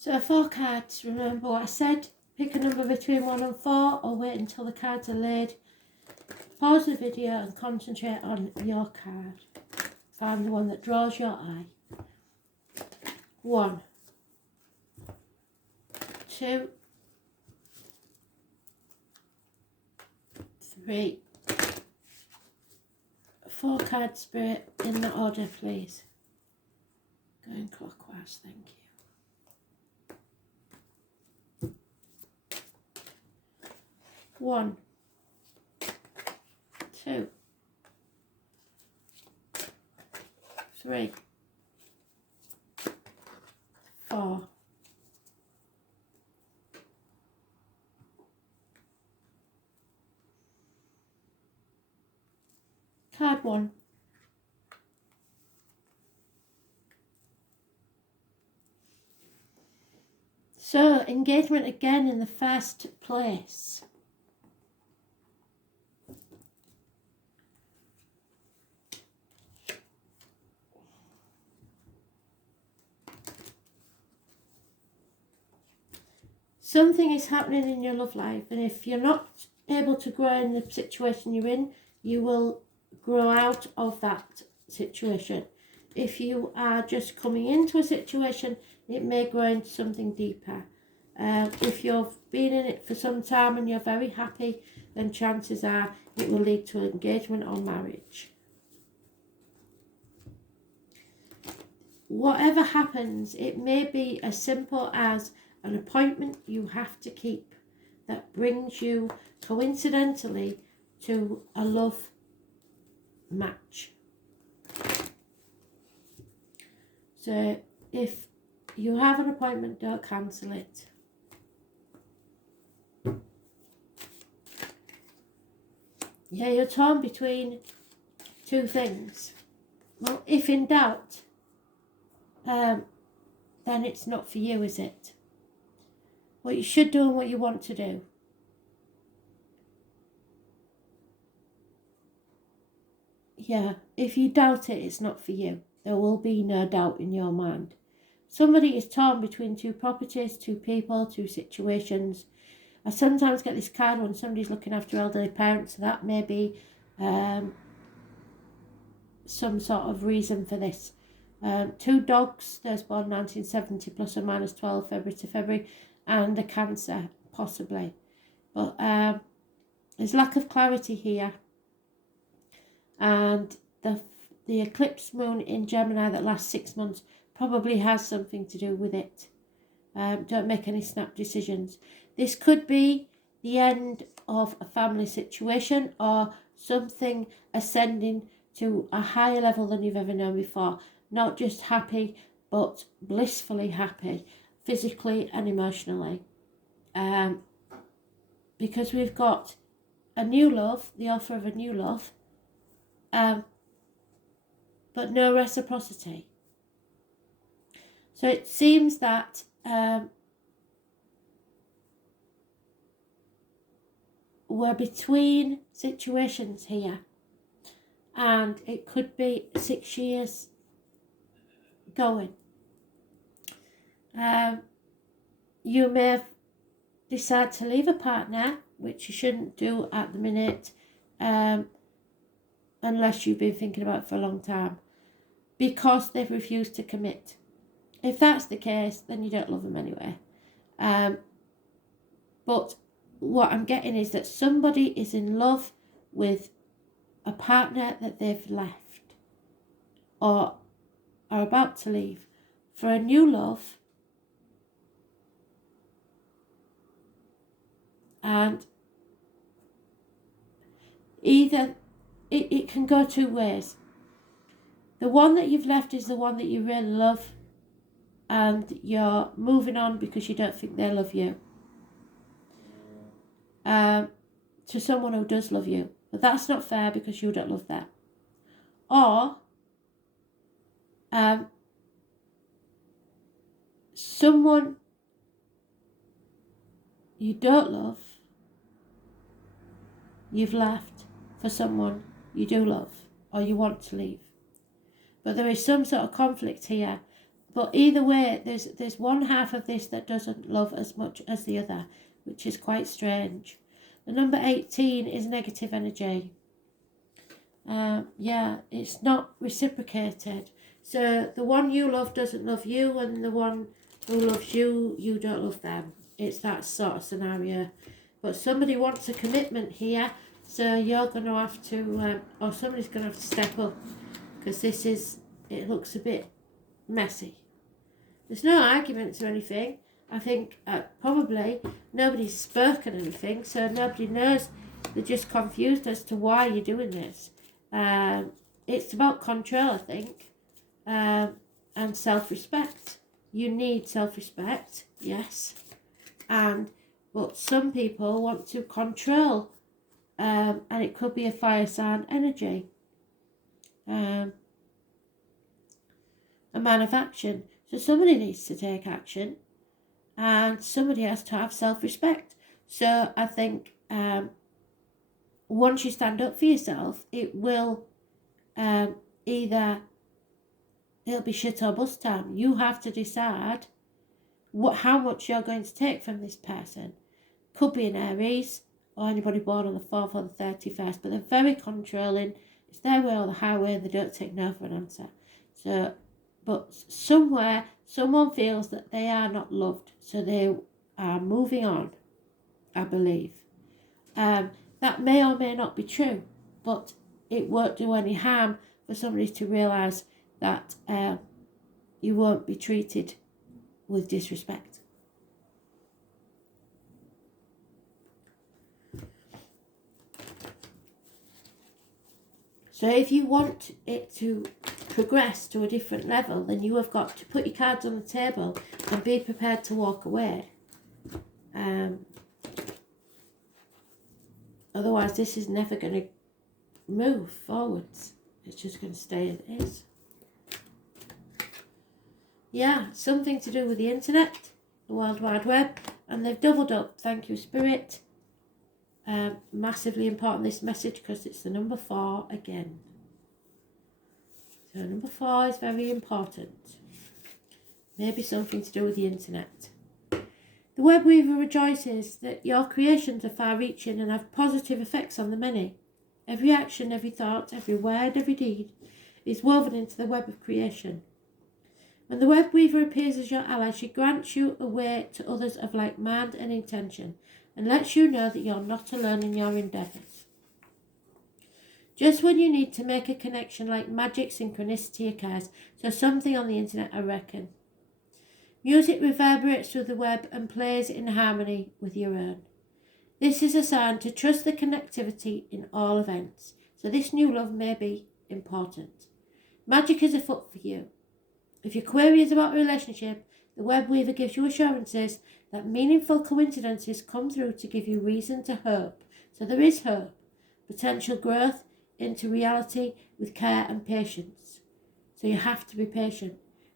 So 4 cards, remember what I said, pick a number between 1 and 4 or wait until the cards are laid. Pause the video and concentrate on your card. Find the one that draws your eye. 1, 2, 3, 4 cards, Spirit, in the order, please. Going clockwise, thank you. 1, 2, 3, 4. Card 1. So, engagement again in the first place. Something is happening in your love life, and if you're not able to grow in the situation you're in, you will grow out of that situation. If you are just coming into a situation, it may grow into something deeper. If you've been in it for some time and you're very happy, then chances are it will lead to engagement or marriage. Whatever happens, it may be as simple as an appointment you have to keep that brings you coincidentally to a love match. So if you have an appointment, don't cancel it. Yeah, you're torn between 2 things. Well, if in doubt, then it's not for you, is it? What you should do and what you want to do. Yeah, if you doubt it, it's not for you. There will be no doubt in your mind. Somebody is torn between 2 properties, 2 people, 2 situations. I sometimes get this card when somebody's looking after elderly parents, so that may be some sort of reason for this. 2 dogs, those born 1970 plus or minus 12 February to February, and a cancer, possibly. But there's lack of clarity here. And the eclipse moon in Gemini that lasts 6 months probably has something to do with it. Don't make any snap decisions. This could be the end of a family situation or something ascending to a higher level than you've ever known before. Not just happy, but blissfully happy, physically and emotionally. Because we've got a new love, the offer of a new love, but no reciprocity. So it seems that we're between situations here, and it could be 6 years going. You may decide to leave a partner, which you shouldn't do at the minute, unless you've been thinking about it for a long time, because they've refused to commit. If that's the case, then you don't love them anyway. But what I'm getting is that somebody is in love with a partner that they've left or are about to leave for a new love, and either it can go 2 ways. The one that you've left is the one that you really love, and you're moving on because you don't think they love you, to someone who does love you. But that's not fair because you don't love them. Or someone you don't love, you've left for someone you do love or you want to leave. But there is some sort of conflict here But either way, there's one half of this that doesn't love as much as the other, which is quite strange. The number 18 is negative energy. Yeah, it's not reciprocated. So the one you love doesn't love you, and the one who loves you, you don't love them. It's that sort of scenario. But somebody wants a commitment here, so you're going to have to, or somebody's going to have to step up, because it looks a bit messy. There's no arguments or anything. I think probably nobody's spoken anything, so nobody knows. They're just confused as to why you're doing this. It's about control, I think, and self-respect. You need self-respect, yes, but some people want to control, and it could be a fire sign energy. A man of action. So somebody needs to take action, and somebody has to have self-respect. So I think once you stand up for yourself, it will either it'll be shit or bust time. You have to decide how much you're going to take from this person. Could be an Aries or anybody born on the 4th or the 31st, but they're very controlling. It's their way or the highway. They don't take no for an answer. So, but somewhere, someone feels that they are not loved, so they are moving on, I believe. That may or may not be true, but it won't do any harm for somebody to realise that you won't be treated with disrespect. So if you want it to progress to a different level, then you have got to put your cards on the table and be prepared to walk away. Otherwise, this is never going to move forwards. It's just going to stay as it is. Yeah, something to do with the internet, the World Wide Web, and they've doubled up. Thank you, Spirit. Massively important, this message, because it's the number 4 again. So number 4 is very important. Maybe something to do with the internet. The Web Weaver rejoices that your creations are far-reaching and have positive effects on the many. Every action, every thought, every word, every deed is woven into the web of creation. When the Web Weaver appears as your ally, she grants you a way to others of like mind and intention, and lets you know that you're not alone in your endeavours. Just when you need to make a connection, like magic, synchronicity occurs, so something on the internet, I reckon. Music reverberates through the web and plays in harmony with your own. This is a sign to trust the connectivity in all events, so this new love may be important. Magic is afoot for you. If your query is about a relationship, the Web Weaver gives you assurances that meaningful coincidences come through to give you reason to hope. So there is hope, potential growth into reality with care and patience. So you have to be patient.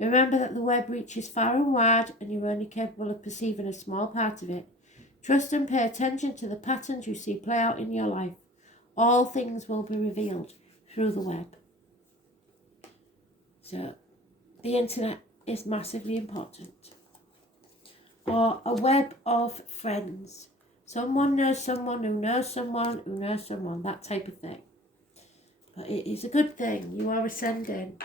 Remember that the web reaches far and wide, and you're only capable of perceiving a small part of it. Trust and pay attention to the patterns you see play out in your life. All things will be revealed through the web. So the internet is massively important. Or a web of friends. Someone knows someone who knows someone who knows someone, that type of thing. But it is a good thing. You are ascending.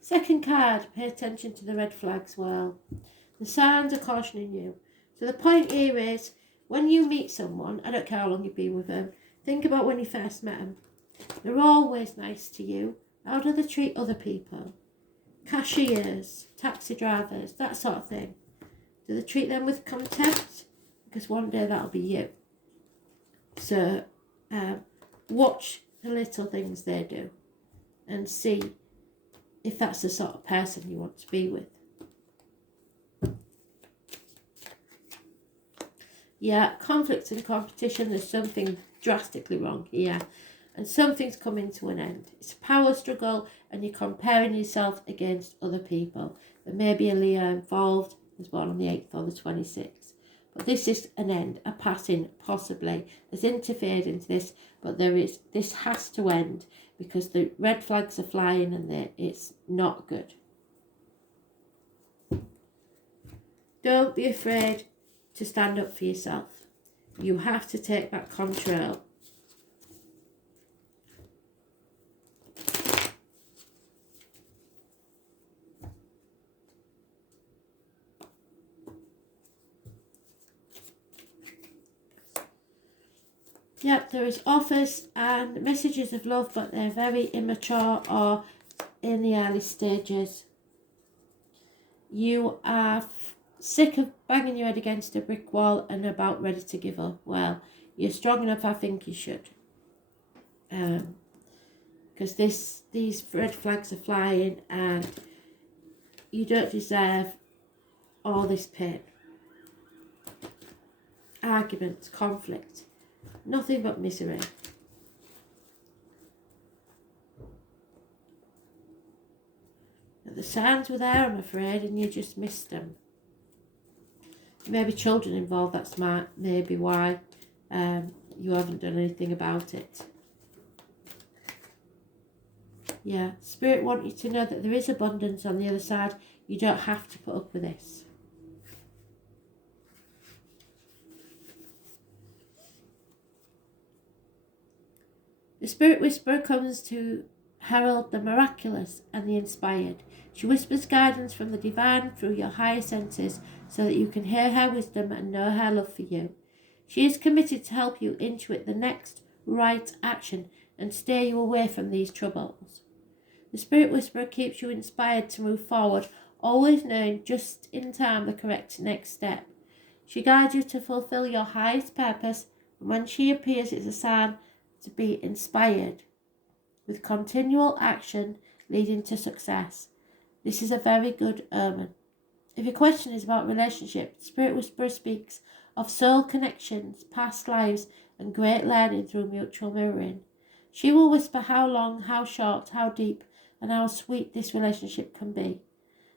Second card, pay attention to the red flags. Well, the signs are cautioning you. So the point here is, when you meet someone, I don't care how long you've been with them, think about when you first met them. They're always nice to you. How do they treat other people? Cashiers, taxi drivers, that sort of thing. Do they treat them with contempt? Because one day that'll be you. So watch the little things they do and see if that's the sort of person you want to be with. Yeah, conflict and competition, there's something drastically wrong here. And something's coming to an end. It's a power struggle and you're comparing yourself against other people. There may be a Leo involved, who's born on the 8th or the 26th. But this is an end, a passing possibly has interfered into this, but this has to end because the red flags are flying and it's not good. don't be afraid to stand up for yourself. You have to take back control. Yep, there is offers and messages of love, but they're very immature or in the early stages. You are sick of banging your head against a brick wall and about ready to give up. Well, you're strong enough, I think you should. Because these red flags are flying and you don't deserve all this pain. Arguments, conflict, nothing but misery. The signs were there, I'm afraid, and you just missed them. Maybe children involved, that's maybe why you haven't done anything about it. Yeah, Spirit want you to know that there is abundance on the other side. You don't have to put up with this. The Spirit Whisperer comes to herald the miraculous and the inspired. She whispers guidance from the divine through your higher senses so that you can hear her wisdom and know her love for you. She is committed to help you intuit the next right action and steer you away from these troubles. The Spirit Whisperer keeps you inspired to move forward, always knowing just in time the correct next step. She guides you to fulfill your highest purpose, and when she appears, it's a sign to be inspired, with continual action leading to success. This is a very good omen. If your question is about relationship, Spirit Whisperer speaks of soul connections, past lives, and great learning through mutual mirroring. She will whisper how long, how short, how deep, and how sweet this relationship can be.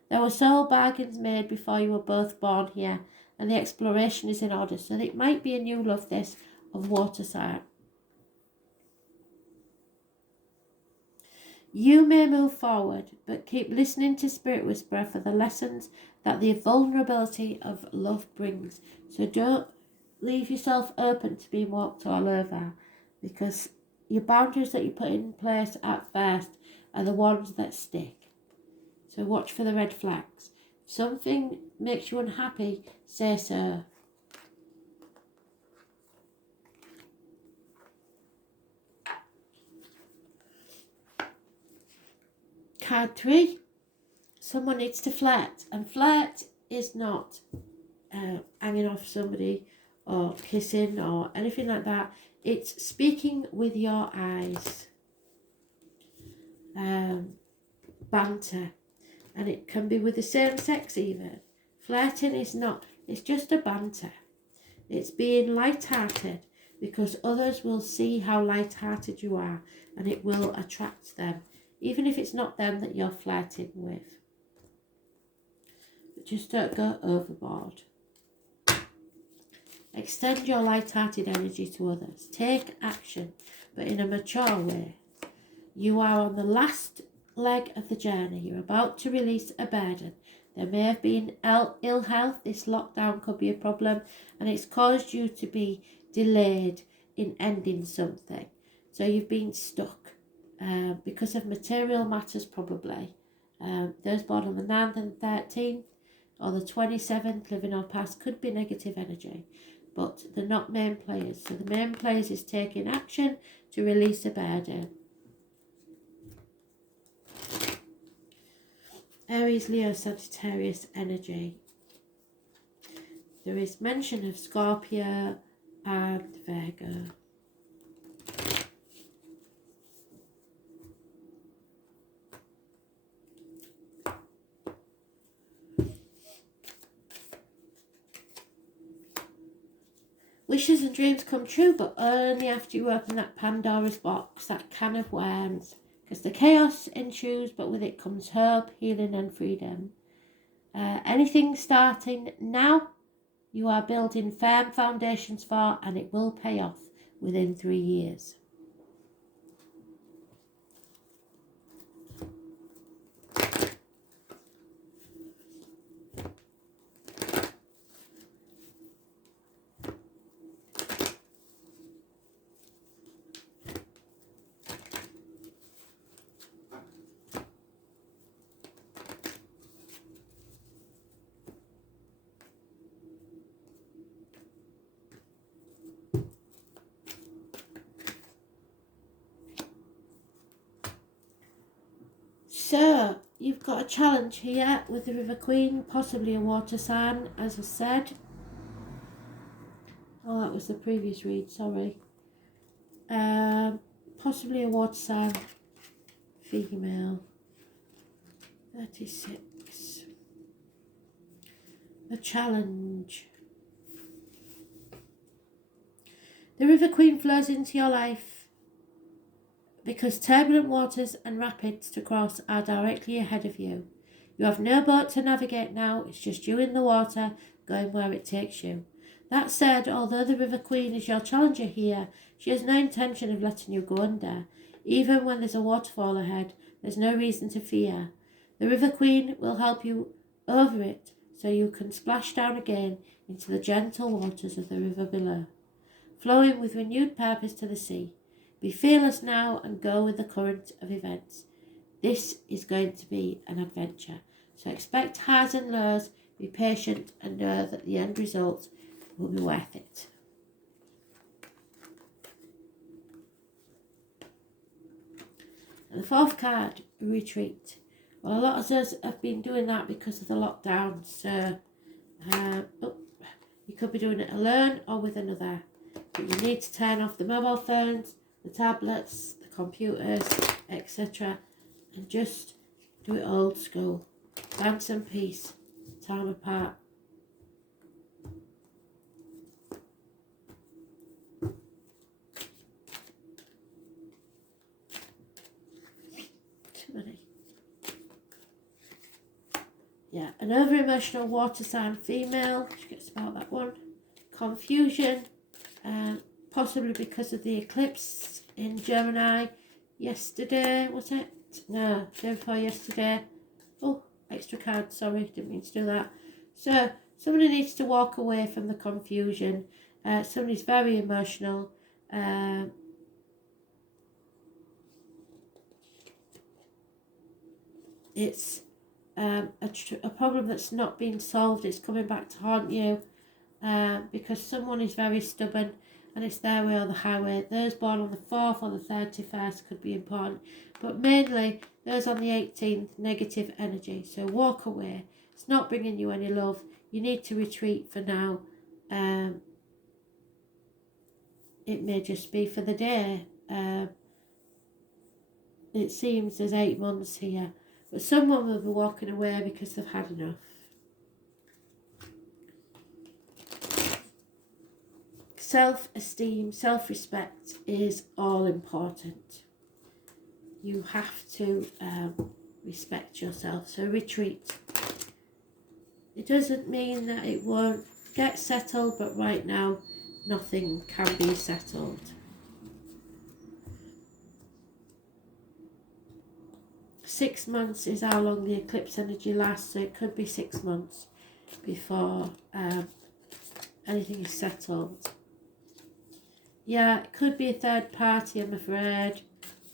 There were soul bargains made before you were both born here, and the exploration is in order, so that it might be a new love this of water sign. You may move forward, but keep listening to Spirit Whisperer for the lessons that the vulnerability of love brings. So don't leave yourself open to being walked all over, because your boundaries that you put in place at first are the ones that stick. So watch for the red flags. If something makes you unhappy, say so. Card 3. Someone needs to flirt, and flirt is not hanging off somebody or kissing or anything like that. It's speaking with your eyes. Banter, and it can be with the same sex even. Flirting is not, it's just a banter. It's being light-hearted because others will see how light-hearted you are and it will attract them, even if it's not them that you're flirting with. But just don't go overboard. Extend your light-hearted energy to others. Take action, but in a mature way. You are on the last leg of the journey. You're about to release a burden. There may have been ill health. This lockdown could be a problem, and it's caused you to be delayed in ending something. So you've been stuck because of material matters probably. Those born on the 9th and 13th or the 27th, living or past, could be negative energy, but they're not main players. So the main players is taking action to release a burden. Aries, Leo, Sagittarius energy. There is mention of Scorpio and Virgo. Wishes and dreams come true, but only after you open that Pandora's box, that can of worms. Because the chaos ensues, but with it comes hope, healing and freedom. Anything starting now, you are building firm foundations for, and it will pay off within 3 years. So, you've got a challenge here with the River Queen, possibly a water sign, as I said. Oh, that was the previous read, sorry. Possibly a water sign, female. 36. A challenge. The River Queen flows into your life because turbulent waters and rapids to cross are directly ahead of you. You have no boat to navigate now, it's just you in the water, going where it takes you. That said, although the River Queen is your challenger here, she has no intention of letting you go under. Even when there's a waterfall ahead, there's no reason to fear. The River Queen will help you over it so you can splash down again into the gentle waters of the river below, flowing with renewed purpose to the sea. Be fearless now and go with the current of events. This is going to be an adventure. So expect highs and lows, be patient and know that the end result will be worth it. And the fourth card, retreat. Well, a lot of us have been doing that because of the lockdown. So you could be doing it alone or with another. But you need to turn off the mobile phones, the tablets, the computers, etc. and just do it old school. Dance and peace, time apart. Too many. Yeah, an over-emotional water sign female. She gets about that one. Confusion. Possibly because of the eclipse in Gemini yesterday, was it? No, day before yesterday. Oh, extra card, sorry, didn't mean to do that. So, somebody needs to walk away from the confusion. Somebody's very emotional. It's a problem that's not been solved. It's coming back to haunt you because someone is very stubborn and it's their way or the highway. Those born on the 4th or the 31st could be important, but mainly those on the 18th, negative energy. So walk away. It's not bringing you any love. You need to retreat for now. It may just be for the day. It seems there's 8 months here, but someone will be walking away because they've had enough. Self-esteem, self-respect is all important. You have to respect yourself. So retreat. It doesn't mean that it won't get settled, but right now nothing can be settled. Six months is how long the eclipse energy lasts, so it could be 6 months before anything is settled. Yeah, it could be a third party, I'm afraid.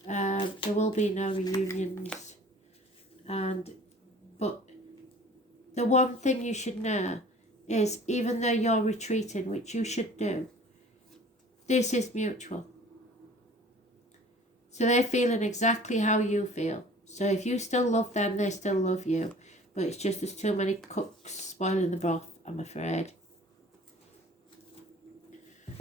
There will be no reunions. But the one thing you should know is, even though you're retreating, which you should do, this is mutual. So they're feeling exactly how you feel. So if you still love them, they still love you. But it's just there's too many cooks spoiling the broth, I'm afraid.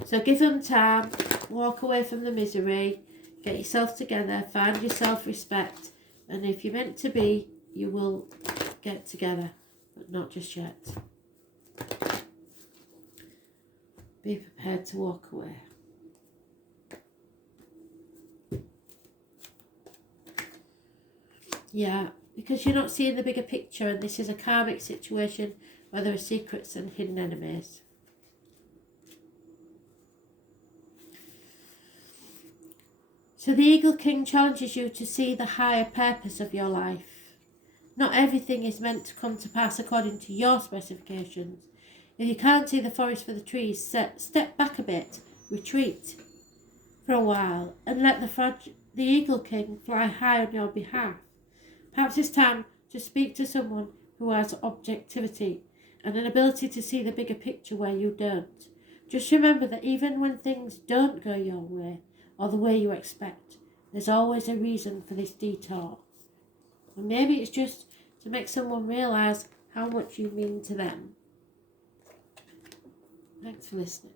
So give them time, walk away from the misery, get yourself together, find your self-respect, and if you're meant to be, you will get together, but not just yet. Be prepared to walk away. Yeah, because you're not seeing the bigger picture, and this is a karmic situation where there are secrets and hidden enemies. So the Eagle King challenges you to see the higher purpose of your life. Not everything is meant to come to pass according to your specifications. If you can't see the forest for the trees, step back a bit, retreat for a while, and let the Eagle King fly high on your behalf. Perhaps it's time to speak to someone who has objectivity and an ability to see the bigger picture where you don't. Just remember that even when things don't go your way, or the way you expect, there's always a reason for this detour. And maybe it's just to make someone realise how much you mean to them. Thanks for listening.